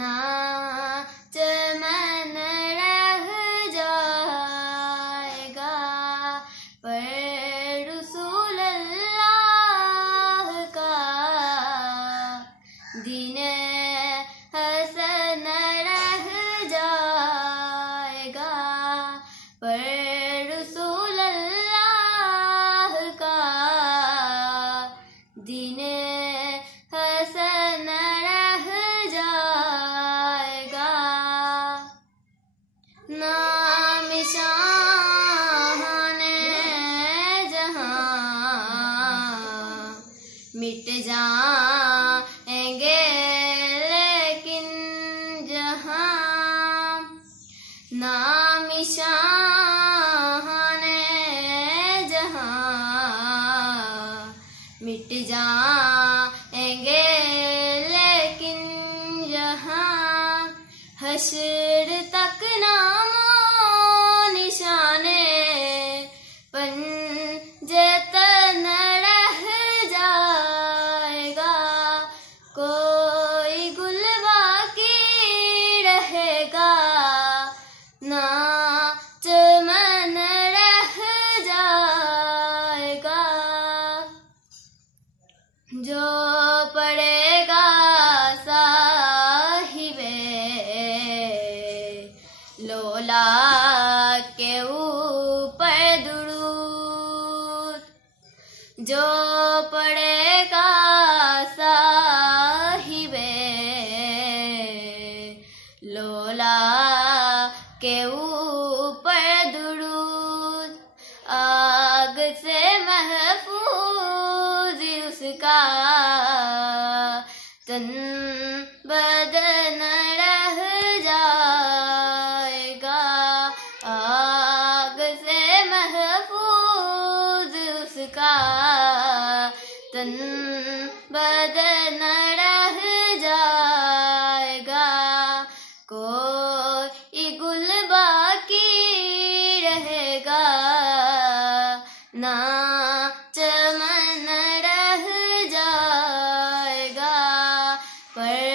ना चमन रह जाएगा, पर रसूल अल्लाह का दिन हसन रह जाएगा, पर रसूल अल्लाह का दिन हसन रह जाएगा। नाम शाहाने जहां मिट जाएंगे, लेकिन जहां नाम शाहाने जहां मिट जाएंगे, लेकिन यहाँ हश्र तक नामो निशाने पंजतन रह जाएगा, कोई गुल बाकी रहेगा, ना चमन रह जाएगा। जो पड़ेगा साहिबे लोला के ऊपर दुरूद, जो पड़ेगा साहिबे लोला के ऊपर दुरूद, आग से महफूज उसका तन बदन रह जाएगा, आग से महफूज उसका तन बदन रह जाएगा, कोई गुल बाकी रहेगा, ना चमन रह जाएगा, पर